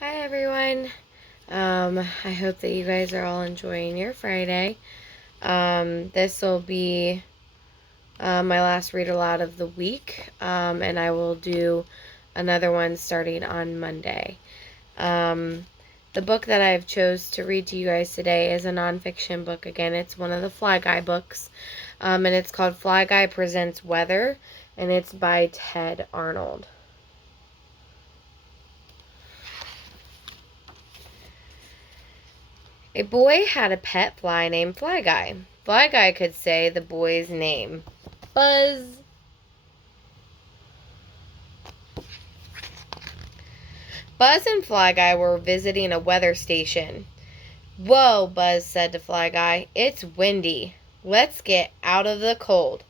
Hi everyone. I hope that you guys are all enjoying your Friday. This will be my last read aloud of the week, and I will do another one starting on Monday. The book that I've chose to read to you guys today is a nonfiction book. Again, it's one of the Fly Guy books, and it's called Fly Guy Presents Weather, and it's by Ted Arnold. A boy had a pet fly named Fly Guy. Fly Guy could say the boy's name. Buzz. Buzz and Fly Guy were visiting a weather station. Whoa, Buzz said to Fly Guy. It's windy. Let's get out of the cold.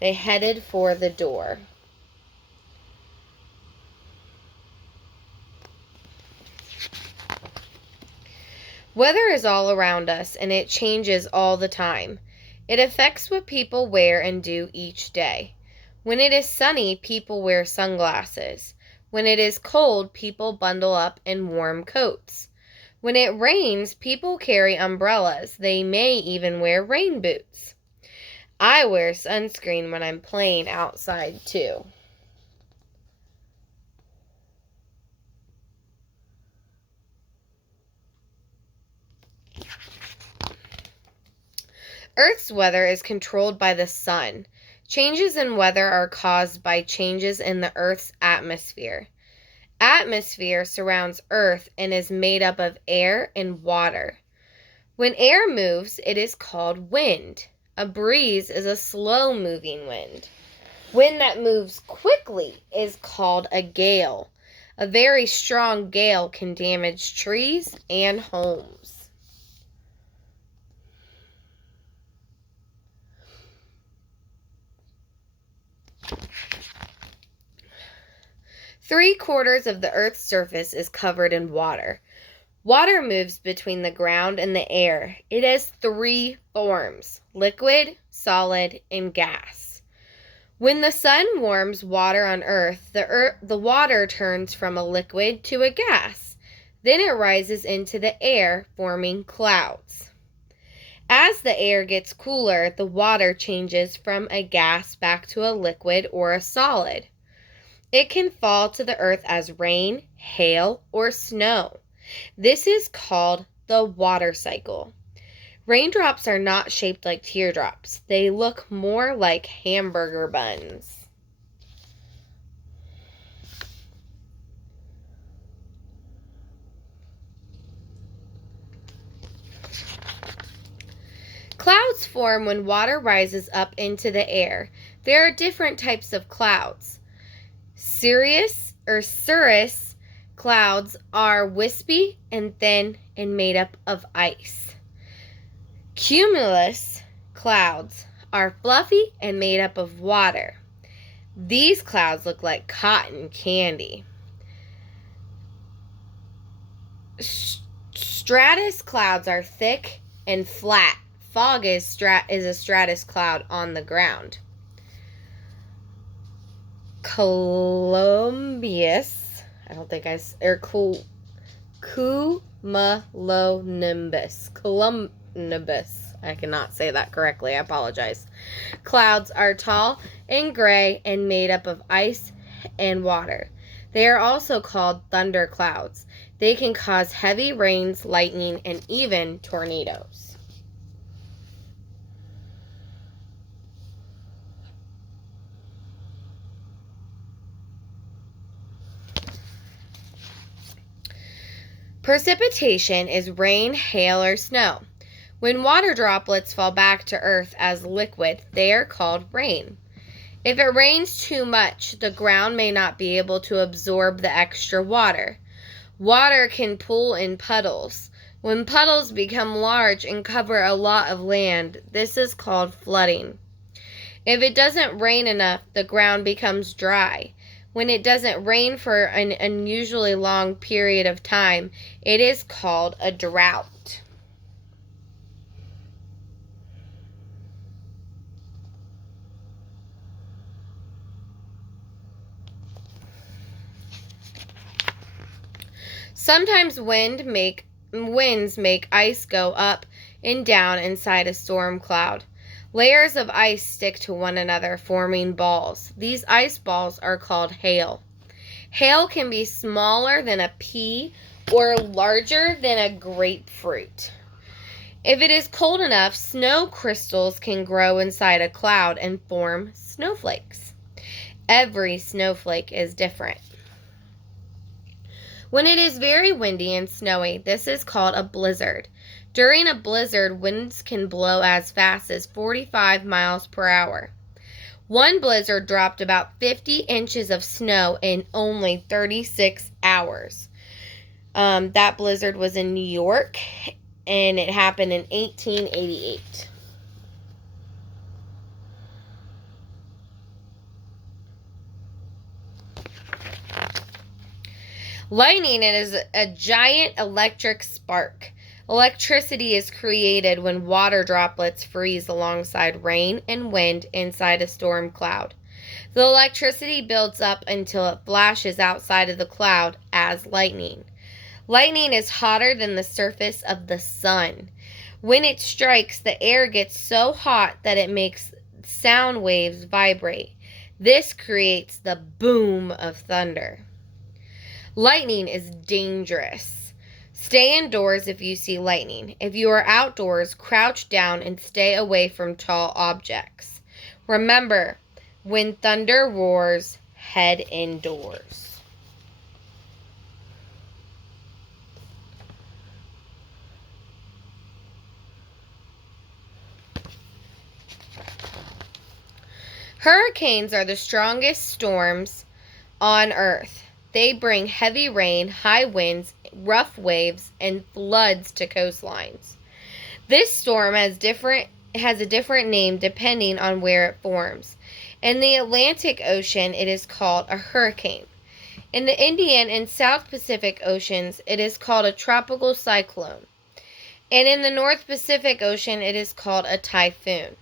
They headed for the door. Weather is all around us, and it changes all the time. It affects what people wear and do each day. When it is sunny, people wear sunglasses. When it is cold, people bundle up in warm coats. When it rains, people carry umbrellas. They may even wear rain boots. I wear sunscreen when I'm playing outside, too. Earth's weather is controlled by the sun. Changes in weather are caused by changes in the Earth's atmosphere. Atmosphere surrounds Earth and is made up of air and water. When air moves, it is called wind. A breeze is a slow-moving wind. Wind that moves quickly is called a gale. A very strong gale can damage trees and homes. Three-quarters of the Earth's surface is covered in water. Water moves between the ground and the air. It has three forms: liquid, solid, and gas. When the sun warms water on Earth, the water turns from a liquid to a gas. Then it rises into the air, forming clouds. As the air gets cooler, the water changes from a gas back to a liquid or a solid. It can fall to the earth as rain, hail, or snow. This is called the water cycle. Raindrops are not shaped like teardrops. They look more like hamburger buns. Clouds form when water rises up into the air. There are different types of clouds. Cirrus clouds are wispy and thin and made up of ice. Cumulus clouds are fluffy and made up of water. These clouds look like cotton candy. Stratus clouds are thick and flat. Fog is a stratus cloud on the ground. Cumulonimbus. Cumulonimbus. I cannot say that correctly. I apologize. Clouds are tall and gray and made up of ice and water. They are also called thunder clouds. They can cause heavy rains, lightning, and even tornadoes. Precipitation is rain, hail, or snow. When water droplets fall back to earth as liquid, they are called rain. If it rains too much, the ground may not be able to absorb the extra water. Water can pool in puddles. When puddles become large and cover a lot of land, this is called flooding. If it doesn't rain enough, the ground becomes dry. When it doesn't rain for an unusually long period of time, it is called a drought. Sometimes winds make ice go up and down inside a storm cloud. Layers of ice stick to one another, forming balls. These ice balls are called hail. Hail can be smaller than a pea or larger than a grapefruit. If it is cold enough, snow crystals can grow inside a cloud and form snowflakes. Every snowflake is different. When it is very windy and snowy, this is called a blizzard. During a blizzard, winds can blow as fast as 45 miles per hour. One blizzard dropped about 50 inches of snow in only 36 hours. That blizzard was in New York, and it happened in 1888. Lightning is a giant electric spark. Electricity is created when water droplets freeze alongside rain and wind inside a storm cloud. The electricity builds up until it flashes outside of the cloud as lightning. Lightning is hotter than the surface of the sun. When it strikes, the air gets so hot that it makes sound waves vibrate. This creates the boom of thunder. Lightning is dangerous. Stay indoors if you see lightning. If you are outdoors, crouch down and stay away from tall objects. Remember, when thunder roars, head indoors. Hurricanes are the strongest storms on Earth. They bring heavy rain, high winds, rough waves, and floods to coastlines. This storm has a different name depending on where it forms. In the Atlantic Ocean, it is called a hurricane. In the Indian and South Pacific Oceans, it is called a tropical cyclone. And in the North Pacific Ocean, it is called a typhoon.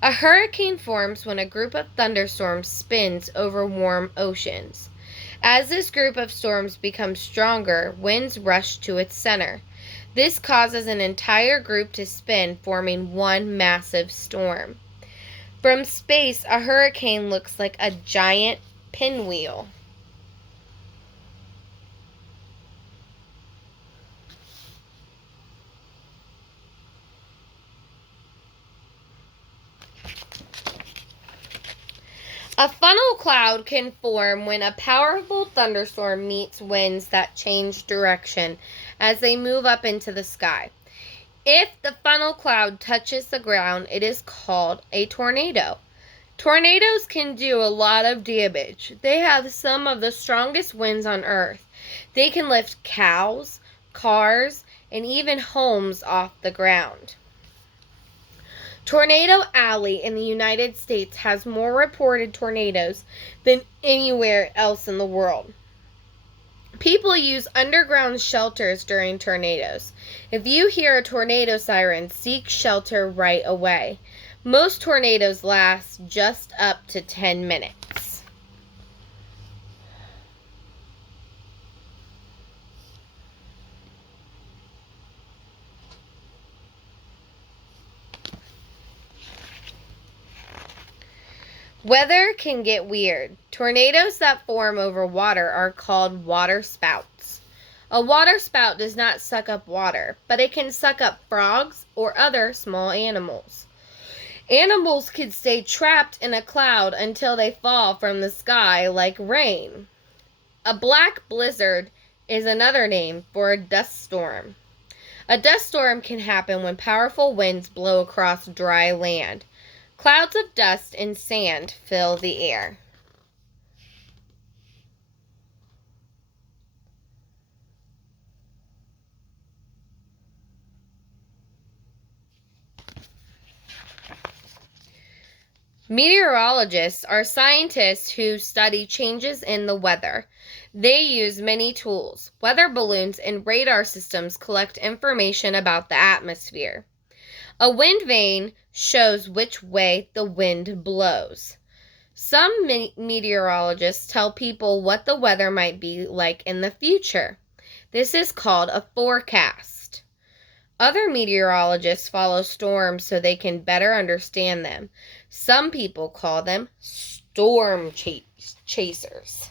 A hurricane forms when a group of thunderstorms spins over warm oceans. As this group of storms becomes stronger, winds rush to its center. This causes an entire group to spin, forming one massive storm. From space, a hurricane looks like a giant pinwheel. A funnel cloud can form when a powerful thunderstorm meets winds that change direction as they move up into the sky. If the funnel cloud touches the ground, it is called a tornado. Tornadoes can do a lot of damage. They have some of the strongest winds on Earth. They can lift cows, cars, and even homes off the ground. Tornado Alley in the United States has more reported tornadoes than anywhere else in the world. People use underground shelters during tornadoes. If you hear a tornado siren, seek shelter right away. Most tornadoes last just up to 10 minutes. Weather can get weird. Tornadoes that form over water are called water spouts. A water spout does not suck up water, but it can suck up frogs or other small animals. Animals can stay trapped in a cloud until they fall from the sky like rain. A black blizzard is another name for a dust storm. A dust storm can happen when powerful winds blow across dry land. Clouds of dust and sand fill the air. Meteorologists are scientists who study changes in the weather. They use many tools. Weather balloons and radar systems collect information about the atmosphere. A wind vane shows which way the wind blows. Some meteorologists tell people what the weather might be like in the future. This is called a forecast. Other meteorologists follow storms so they can better understand them. Some people call them storm chasers.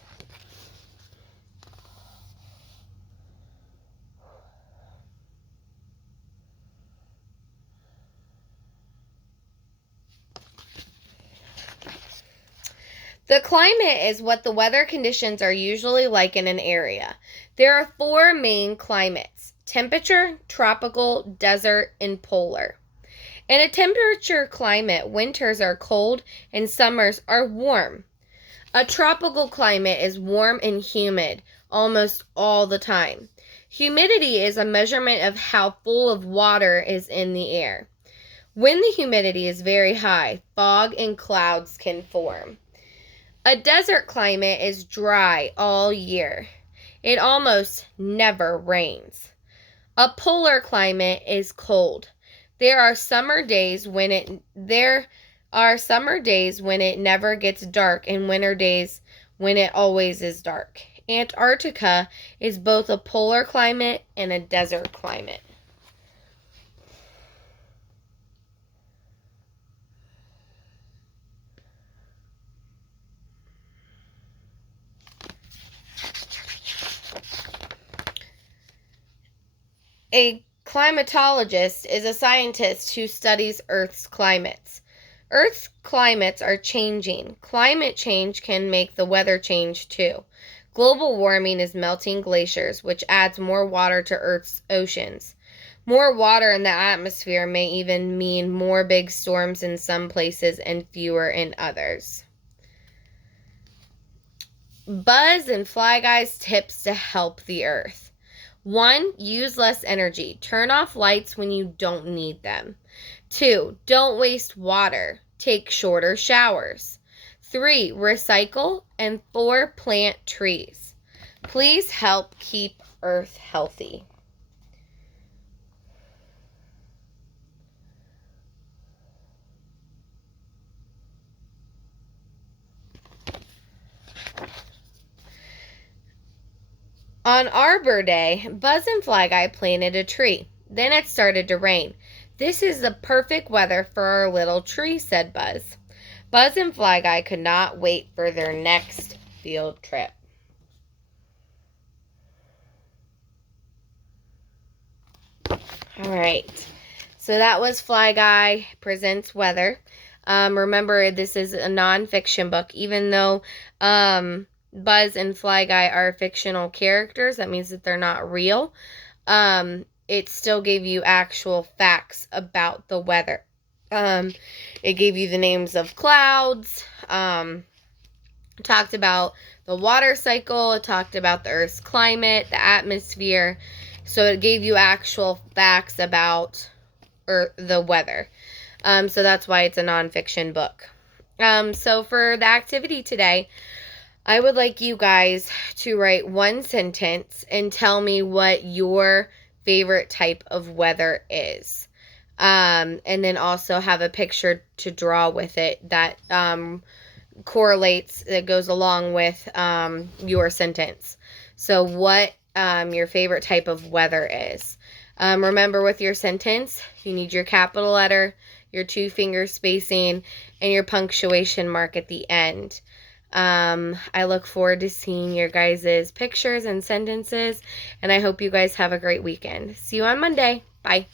The climate is what the weather conditions are usually like in an area. There are 4 main climates: temperature, tropical, desert, and polar. In a temperature climate, winters are cold and summers are warm. A tropical climate is warm and humid almost all the time. Humidity is a measurement of how full of water is in the air. When the humidity is very high, fog and clouds can form. A desert climate is dry all year. It almost never rains. A polar climate is cold. There are summer days when it never gets dark, and winter days when it always is dark. Antarctica is both a polar climate and a desert climate. A climatologist is a scientist who studies Earth's climates. Earth's climates are changing. Climate change can make the weather change too. Global warming is melting glaciers, which adds more water to Earth's oceans. More water in the atmosphere may even mean more big storms in some places and fewer in others. Buzz and Fly Guy's tips to help the Earth. 1. Use less energy. Turn off lights when you don't need them. 2. Don't waste water. Take shorter showers. 3. Recycle. And 4. Plant trees. Please help keep Earth healthy. On Arbor Day, Buzz and Fly Guy planted a tree. Then it started to rain. "This is the perfect weather for our little tree," said Buzz. Buzz and Fly Guy could not wait for their next field trip. All right. So that was Fly Guy Presents Weather. Remember, this is a nonfiction book. Even though Buzz and Fly Guy are fictional characters, that means that they're not real. It still gave you actual facts about the weather. It gave you the names of clouds, talked about the water cycle, it talked about the Earth's climate, the atmosphere. So it gave you actual facts about the weather. So that's why it's a nonfiction book. So for the activity today, I would like you guys to write 1 sentence and tell me what your favorite type of weather is. And then also have a picture to draw with it that correlates, that goes along with your sentence. So what your favorite type of weather is. Remember, with your sentence, you need your capital letter, your 2-finger spacing, and your punctuation mark at the end. I look forward to seeing your guys' pictures and sentences, and I hope you guys have a great weekend. See you on Monday. Bye.